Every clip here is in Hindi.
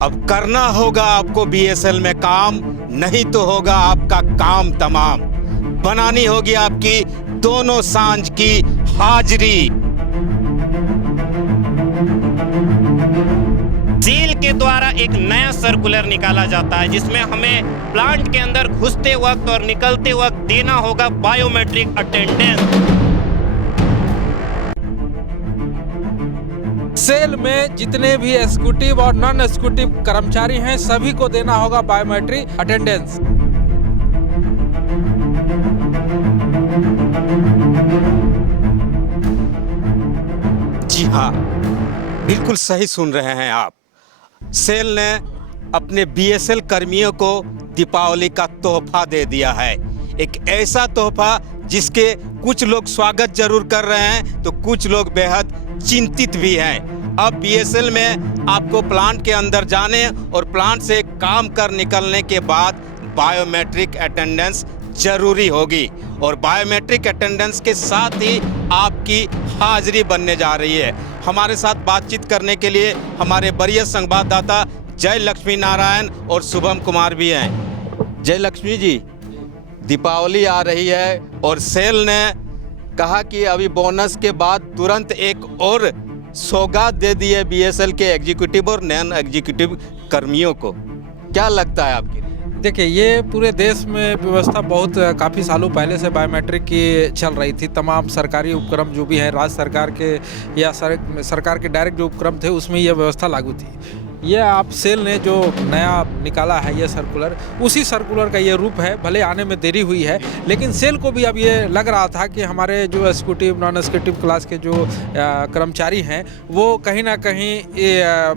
अब करना होगा आपको बीएसएल में काम, नहीं तो होगा आपका काम तमाम। बनानी होगी आपकी दोनों सांझ की हाजिरी। सेल के द्वारा एक नया सर्कुलर निकाला जाता है जिसमें हमें प्लांट के अंदर घुसते वक्त और निकलते वक्त देना होगा बायोमेट्रिक अटेंडेंस। सेल में जितने भी एग्जीक्यूटिव और नॉन एग्जीक्यूटिव कर्मचारी हैं सभी को देना होगा बायोमेट्रिक अटेंडेंस। जी हाँ, बिल्कुल सही सुन रहे हैं आप। सेल ने अपने बीएसएल कर्मियों को दीपावली का तोहफा दे दिया है। एक ऐसा तोहफा जिसके कुछ लोग स्वागत जरूर कर रहे हैं तो कुछ लोग बेहद चिंतित भी हैं। अब बीएसएल में आपको प्लांट के अंदर जाने और प्लांट से काम कर निकलने के बाद बायोमेट्रिक अटेंडेंस जरूरी होगी और बायोमेट्रिक अटेंडेंस के साथ ही आपकी हाजिरी बनने जा रही है। हमारे साथ बातचीत करने के लिए हमारे वरीय संवाददाता जय लक्ष्मी नारायण और शुभम कुमार भी हैं। जय लक्ष्मी जी, दीपावली आ रही है और सेल ने कहा कि अभी बोनस के बाद तुरंत एक और सौगात दे दी है बीएसएल के एग्जीक्यूटिव और नॉन एग्जीक्यूटिव कर्मियों को। क्या लगता है आपकी? देखिए, ये पूरे देश में व्यवस्था बहुत काफ़ी सालों पहले से बायोमेट्रिक की चल रही थी। तमाम सरकारी उपक्रम जो भी है, राज्य सरकार के या सरकार के डायरेक्ट जो उपक्रम थे उसमें यह व्यवस्था लागू थी। ये आप सेल ने जो नया निकाला है ये सर्कुलर, उसी सर्कुलर का ये रूप है। भले आने में देरी हुई है लेकिन सेल को भी अब ये लग रहा था कि हमारे जो एग्जीक्यूटिव नॉन एग्जीक्यूटिव क्लास के जो कर्मचारी हैं वो कहीं ना कहीं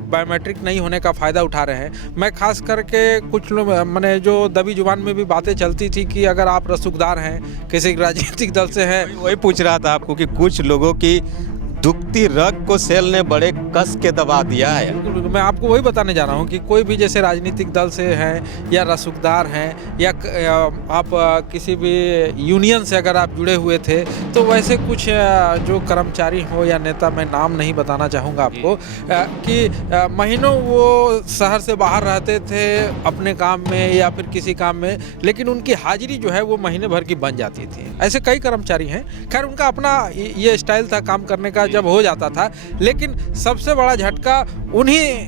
बायोमेट्रिक नहीं होने का फ़ायदा उठा रहे हैं। मैं खास करके कुछ लोग मैंने जो दबी जुबान में भी बातें चलती थी कि अगर आप रसूखदार हैं, किसी राजनीतिक दल से हैं, वही पूछ रहा था आपको कि कुछ लोगों की दुखती रग को सेल ने बड़े कस के दबा दिया है। बिल्कुल, मैं आपको वही बताने जा रहा हूँ कि कोई भी जैसे राजनीतिक दल से हैं या रसूखदार हैं या आप किसी भी यूनियन से अगर आप जुड़े हुए थे तो वैसे कुछ जो कर्मचारी हो या नेता, मैं नाम नहीं बताना चाहूँगा आपको, कि महीनों वो शहर से बाहर रहते थे अपने काम में या फिर किसी काम में, लेकिन उनकी हाजिरी जो है वो महीने भर की बन जाती थी। ऐसे कई कर्मचारी हैं। खैर, उनका अपना ये स्टाइल था काम करने का जब हो जाता था, लेकिन सबसे बड़ा झटका उन्हीं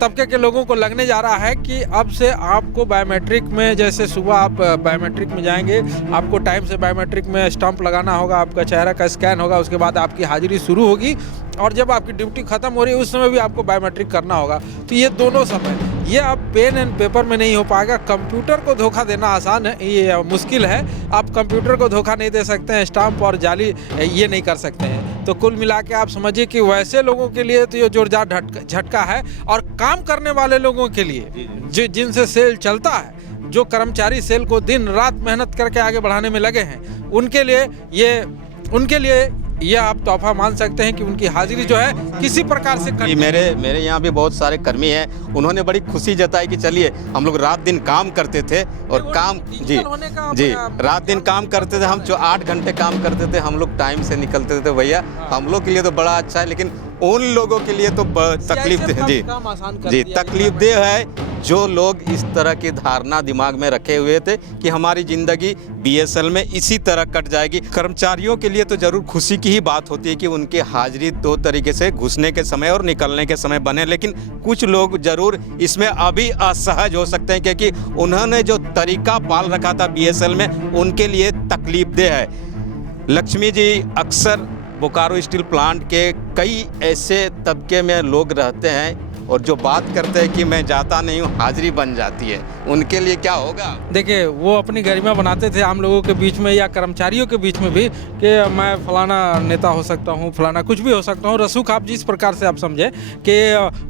तबके के लोगों को लगने जा रहा है कि अब से आपको बायोमेट्रिक में, जैसे सुबह आप बायोमेट्रिक में जाएंगे, आपको टाइम से बायोमेट्रिक में स्टंप लगाना होगा, आपका चेहरा का स्कैन होगा, उसके बाद आपकी हाजिरी शुरू होगी और जब आपकी ड्यूटी खत्म हो रही है उस समय भी आपको बायोमेट्रिक करना होगा। तो ये दोनों समय ये अब पेन एंड पेपर में नहीं हो पाएगा। कंप्यूटर को धोखा देना आसान है, ये मुश्किल है। आप कंप्यूटर को धोखा नहीं दे सकते हैं, स्टाम्प और जाली ये नहीं कर सकते हैं। तो कुल मिला के आप समझिए कि वैसे लोगों के लिए तो ये जोरदार झटका है और काम करने वाले लोगों के लिए जिनसे सेल चलता है, जो कर्मचारी सेल को दिन रात मेहनत करके आगे बढ़ाने में लगे हैं, उनके लिए ये आप तोहफा मान सकते हैं कि उनकी हाजिरी जो है किसी प्रकार से मेरे यहाँ भी बहुत सारे कर्मी हैं। उन्होंने बड़ी खुशी जताई कि चलिए, हम लोग रात दिन काम करते थे और काम जी रात दिन काम करते थे, हम जो 8 घंटे काम करते थे, हम लोग टाइम से निकलते थे। भैया, हम लोग के लिए तो बड़ा अच्छा है, लेकिन उन लोगों के लिए तो तकलीफ जी तकलीफदेह है जो लोग इस तरह की धारणा दिमाग में रखे हुए थे कि हमारी ज़िंदगी बीएसएल में इसी तरह कट जाएगी। कर्मचारियों के लिए तो ज़रूर खुशी की ही बात होती है कि उनकी हाजिरी 2 तरीके से घुसने के समय और निकलने के समय बने, लेकिन कुछ लोग ज़रूर इसमें अभी असहज हो सकते हैं क्योंकि उन्होंने जो तरीका पाल रखा था बीएसएल में, उनके लिए तकलीफदेह है। लक्ष्मी जी, अक्सर बोकारो स्टील प्लांट के कई ऐसे तबके में लोग रहते हैं और जो बात करते हैं कि मैं जाता नहीं हूँ, हाजिरी बन जाती है, उनके लिए क्या होगा? देखिए, वो अपनी गरिमा बनाते थे आम लोगों के बीच में या कर्मचारियों के बीच में भी कि मैं फलाना नेता हो सकता हूँ, फलाना कुछ भी हो सकता हूँ। रसूख आप जिस प्रकार से आप समझे कि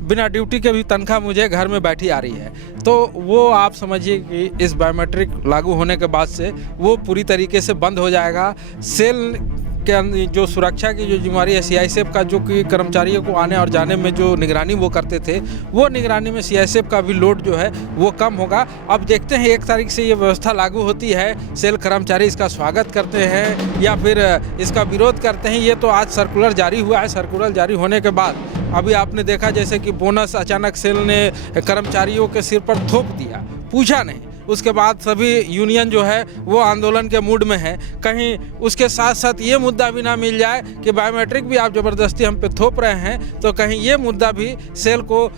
बिना ड्यूटी के भी तनख्वाह मुझे घर में बैठी आ रही है, तो वो आप समझिए कि इस बायोमेट्रिक लागू होने के बाद से वो पूरी तरीके से बंद हो जाएगा। सेल के जो सुरक्षा की जो जिम्मेदारी है सीआईएसएफ का, जो कि कर्मचारियों को आने और जाने में जो निगरानी वो करते थे, वो निगरानी में सीआईएसएफ का भी लोड जो है वो कम होगा। अब देखते हैं 1 तारीख से ये व्यवस्था लागू होती है, सेल कर्मचारी इसका स्वागत करते हैं या फिर इसका विरोध करते हैं। ये तो आज सर्कुलर जारी हुआ है, सर्कुलर जारी होने के बाद अभी आपने देखा जैसे कि बोनस अचानक सेल ने कर्मचारियों के सिर पर थोप दिया, पूछा नहीं। उसके बाद सभी यूनियन जो है वो आंदोलन के मूड में है। कहीं उसके साथ साथ ये मुद्दा भी ना मिल जाए कि बायोमेट्रिक भी आप ज़बरदस्ती हम पे थोप रहे हैं, तो कहीं ये मुद्दा भी सेल को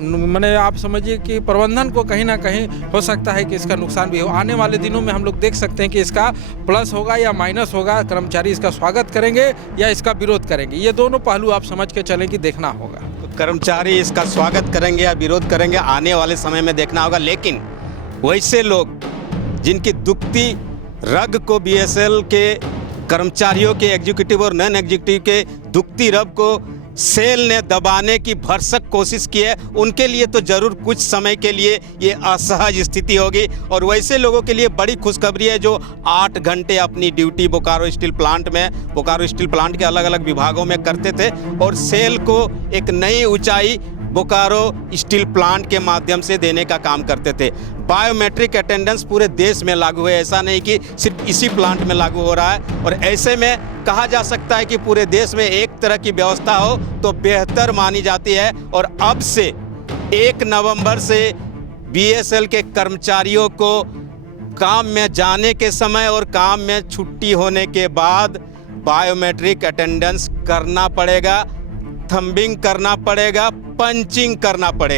मैंने आप समझिए कि प्रबंधन को कहीं ना कहीं हो सकता है कि इसका नुकसान भी हो। आने वाले दिनों में हम लोग देख सकते हैं कि इसका प्लस होगा या माइनस होगा, कर्मचारी इसका स्वागत करेंगे या इसका विरोध करेंगे। ये दोनों पहलू आप समझ के चलें कि देखना होगा। तो कर्मचारी इसका स्वागत करेंगे या विरोध करेंगे, आने वाले समय में देखना होगा। लेकिन वैसे लोग जिनकी दुखती रग को बीएसएल के कर्मचारियों के, एग्जीक्यूटिव और नॉन एग्जीक्यूटिव के दुखती रग को सेल ने दबाने की भरसक कोशिश की है, उनके लिए तो ज़रूर कुछ समय के लिए ये असहज स्थिति होगी। और वैसे लोगों के लिए बड़ी खुशखबरी है जो 8 घंटे अपनी ड्यूटी बोकारो स्टील प्लांट में, बोकारो स्टील प्लांट के अलग अलग विभागों में करते थे और सेल को एक नई ऊंचाई बोकारो स्टील प्लांट के माध्यम से देने का काम करते थे। बायोमेट्रिक अटेंडेंस पूरे देश में लागू है, ऐसा नहीं कि सिर्फ इसी प्लांट में लागू हो रहा है। और ऐसे में कहा जा सकता है कि पूरे देश में एक तरह की व्यवस्था हो तो बेहतर मानी जाती है। और अब से 1 नवंबर से बीएसएल के कर्मचारियों को काम में जाने के समय और काम में छुट्टी होने के बाद बायोमेट्रिक अटेंडेंस करना पड़ेगा, थंबिंग करना पड़ेगा, पंचिंग करना पड़ेगा।